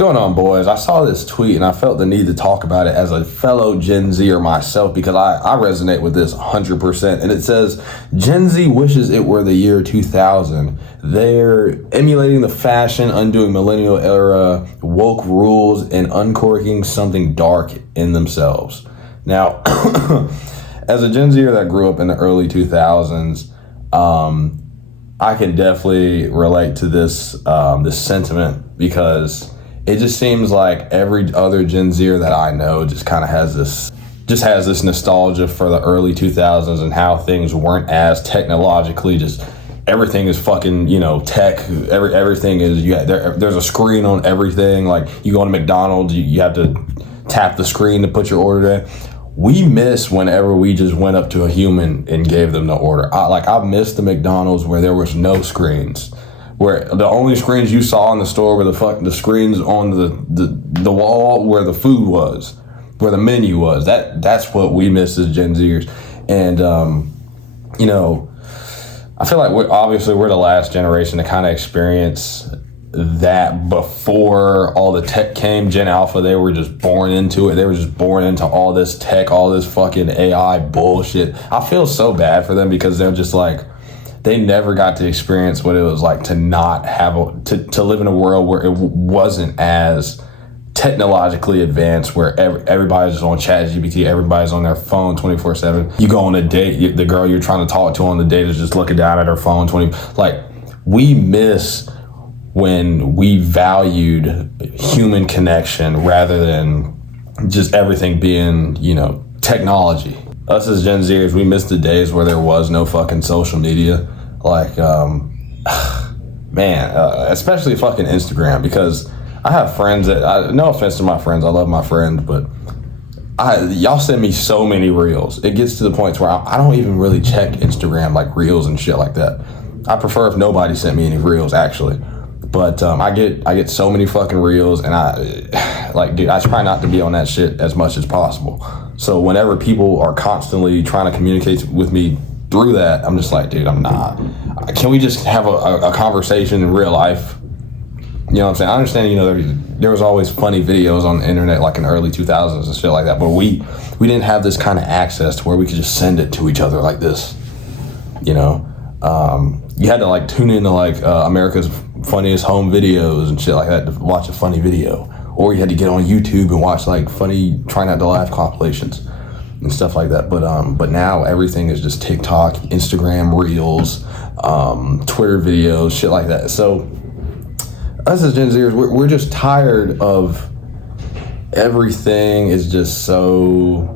going on, boys? I saw this tweet and I felt the need to talk about it as a fellow Gen Zer myself because I resonate with this 100%. And it says, Gen Z wishes it were the year 2000. They're emulating the fashion, undoing millennial era woke rules, and uncorking something dark in themselves. Now, as a Gen Zer that grew up in the early 2000s, I can definitely relate to this sentiment because it just seems like every other Gen Zer that I know just kind of has this nostalgia for the early 2000s and how things weren't as technologically just everything is fucking, tech. Everything is, there's a screen on everything. Like you go to McDonald's, you have to tap the screen to put your order in. We miss whenever we just went up to a human and gave them the order. I missed the McDonald's where there was no screens, where the only screens you saw in the store were the screens on the wall where the food was, where the menu was. That's what we miss as Gen Zers. And I feel like we're the last generation to kind of experience that before all the tech came. Gen Alpha, they were just born into it. They were just born into all this tech, all this fucking AI bullshit. I feel so bad for them because they're just like, they never got to experience what it was like to not have to live in a world where it wasn't as technologically advanced, where everybody's just on ChatGPT, everybody's on their phone 24/7. You go on a date, the girl you're trying to talk to on the date is just looking down at her phone 20. Like, we miss when we valued human connection rather than just everything being, technology. Us as Gen Zers, we miss the days where there was no fucking social media. Like, especially fucking Instagram, because I have friends that, no offense to my friends, I love my friends, but y'all send me so many reels. It gets to the point where I don't even really check Instagram, like reels and shit like that. I prefer if nobody sent me any reels, actually. But I get so many fucking reels, and I try not to be on that shit as much as possible. So whenever people are constantly trying to communicate with me through that, I'm just like, dude, I'm not. Can we just have a conversation in real life? You know what I'm saying? I understand, there was always funny videos on the internet, like in the early 2000s and shit like that, but we didn't have this kind of access to where we could just send it to each other like this, You had to tune into America's Funniest Home Videos and shit like that to watch a funny video, or you had to get on YouTube and watch funny Try Not to Laugh compilations and stuff like that. But now everything is just TikTok, Instagram Reels, Twitter videos, shit like that. So us as Gen Zers, we're just tired of everything. Is just so.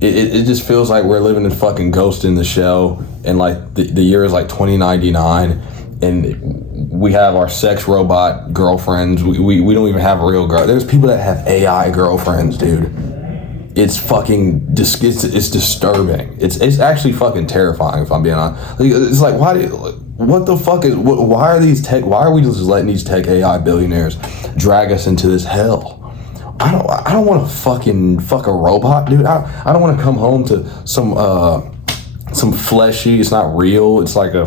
It just feels like we're living in fucking Ghost in the Shell, and the year is 2099, and we have our sex robot girlfriends. We don't even have a real girl. There's people that have AI girlfriends, dude. It's fucking it's disturbing. It's actually fucking terrifying, if I'm being honest. It's like, why are we just letting these tech AI billionaires drag us into this hell? I don't want to fucking fuck a robot, dude. I don't want to come home to some fleshy, it's not real, it's like a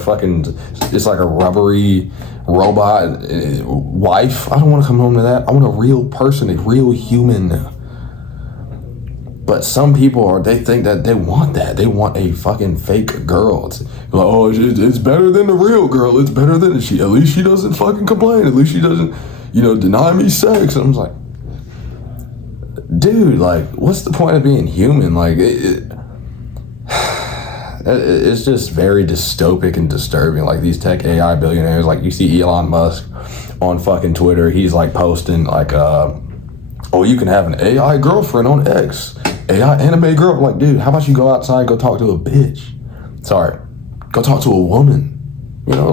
rubbery robot wife. I don't want to come home to that. I want a real person, a real human. But some people they think that they want that. They want a fucking fake girl. It's it's better than the real girl. It's better than at least she doesn't fucking complain. At least she doesn't, deny me sex. And I'm just like, dude, what's the point of being human? It's just very dystopic and disturbing. These tech AI billionaires, you see Elon Musk on fucking Twitter, he's posting you can have an AI girlfriend on X, AI anime girl. I'm like, dude, how about you go outside and go talk to a bitch? Sorry, go talk to a woman. How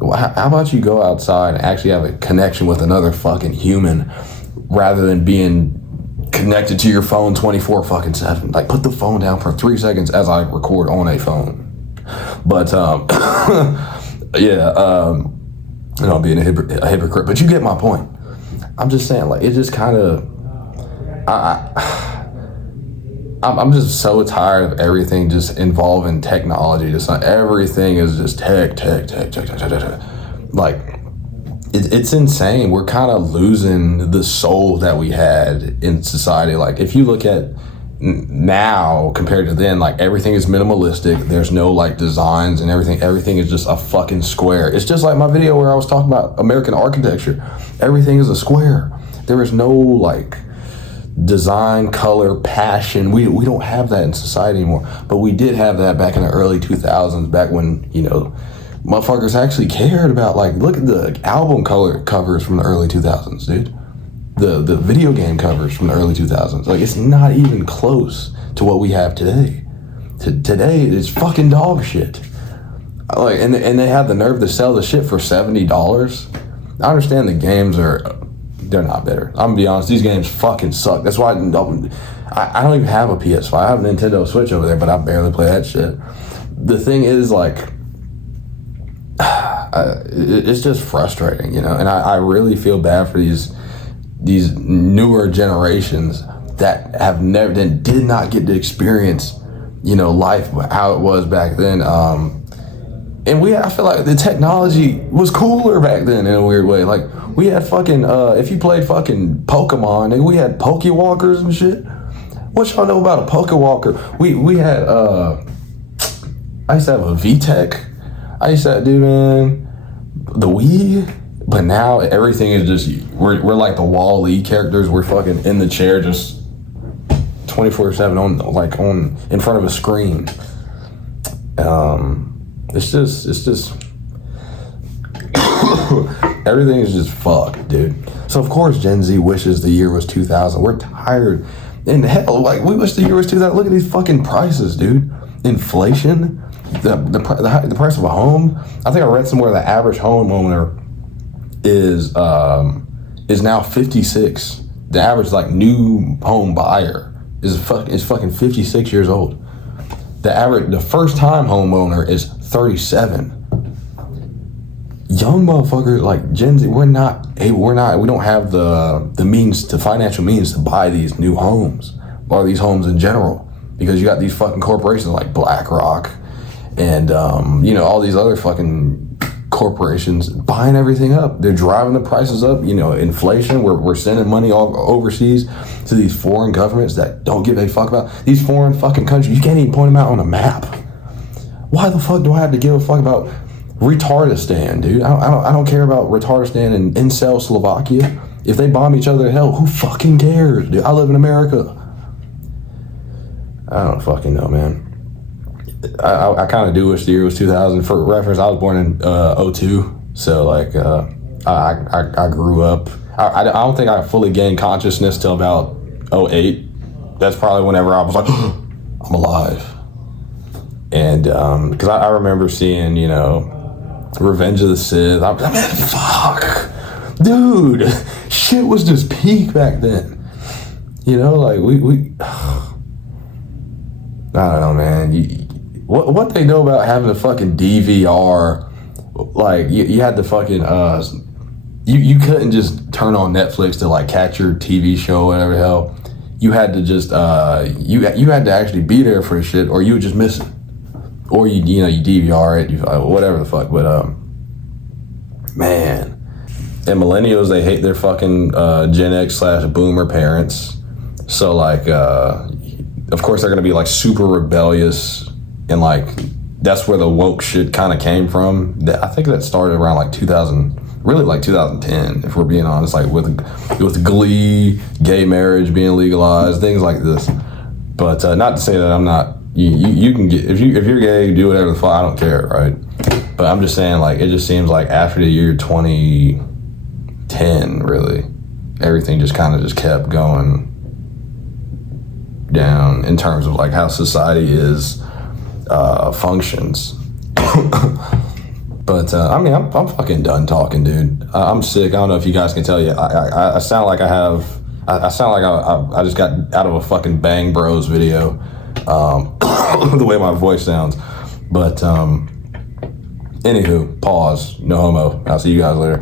about you go outside and actually have a connection with another fucking human rather than being connected to your phone 24/7. Put the phone down for 3 seconds as I record on a phone. But being a hypocrite, but you get my point. I'm just saying, it just kind of, I'm just so tired of everything just involving technology. Just everything is just tech. it's insane. We're kind of losing the soul that we had in society. Like, if you look at now compared to then, like, everything is minimalistic. There's no like designs and everything is just a fucking square. It's just like my video where I was talking about American architecture. Everything is a square. There is no like design, color, passion. We don't have that in society anymore, but we did have that back in the early 2000s, back when, you know, motherfuckers actually cared about, like, look at the album covers from the early 2000s, dude. The video game covers from the early 2000s. Like, it's not even close to what we have today. Today is fucking dog shit. Like, and they have the nerve to sell the shit for $70. I understand the games they're not better. I'm gonna be honest, these games fucking suck. That's why I don't even have a PS5. I have a Nintendo Switch over there, but I barely play that shit. The thing is, like, it's just frustrating, you know, and I really feel bad for these newer generations that did not get to experience, you know, life how it was back then. And I feel like the technology was cooler back then in a weird way. Like, we had fucking, if you played fucking Pokemon, we had Pokewalkers and shit. What y'all know about a Pokewalker? We had, I used to have a VTech. I used to, dude, man, the Wii. But now everything is just, we're like the Wall-E characters. We're fucking in the chair just 24/7 in front of a screen. It's just everything is just fucked, dude. So of course Gen Z wishes the year was 2000. We're tired. And hell, like, we wish the year was 2000. Look at these fucking prices, dude. Inflation, the price of a home. I think I read somewhere the average homeowner is now 56. The average, like, new home buyer is fucking 56 years old. The first time homeowner is 37. Young motherfuckers like Gen Z, we don't have the means, to financial means, to buy these new homes or these homes in general, because you got these fucking corporations like BlackRock and you know, all these other fucking corporations buying everything up. They're driving the prices up. You know, inflation. We're sending money all overseas to these foreign governments that don't give a fuck about these foreign fucking countries. You can't even point them out on a map. Why the fuck do I have to give a fuck about Retardistan, dude? I don't care about Retardistan and incel Slovakia. If they bomb each other to hell, who fucking cares, dude? I live in America. I don't fucking know, man. I kind of do wish the year was 2000. For reference, I was born in 02, so like I grew up. I don't think I fully gained consciousness till about 08. That's probably whenever I was like, I'm alive. And because I remember seeing, you know, Revenge of the Sith. I was like, man, fuck, dude, shit was just peak back then. You know, like we I don't know, man. What they know about having a fucking DVR, like, you had to fucking, you couldn't just turn on Netflix to, like, catch your TV show, whatever the hell. You had to just, you had to actually be there for shit, or you would just miss it. Or you DVR it, whatever the fuck. But, man. And millennials, they hate their fucking Gen X/boomer parents. So, like, of course they're gonna be, like, super rebellious. And, like, that's where the woke shit kind of came from. I think that started around, like, 2000, really, like, 2010, if we're being honest. Like, with Glee, gay marriage being legalized, things like this. But not to say that I'm not. You can get, if you're gay, do whatever the fuck. I don't care, right? But I'm just saying, like, it just seems like after the year 2010, really, everything just kind of just kept going down in terms of, like, how society functions. But I mean, I'm fucking done talking, dude. I'm sick. I don't know if you guys can tell you. I sound like I just got out of a fucking Bang Bros video. The way my voice sounds. But anywho, pause. No homo. I'll see you guys later.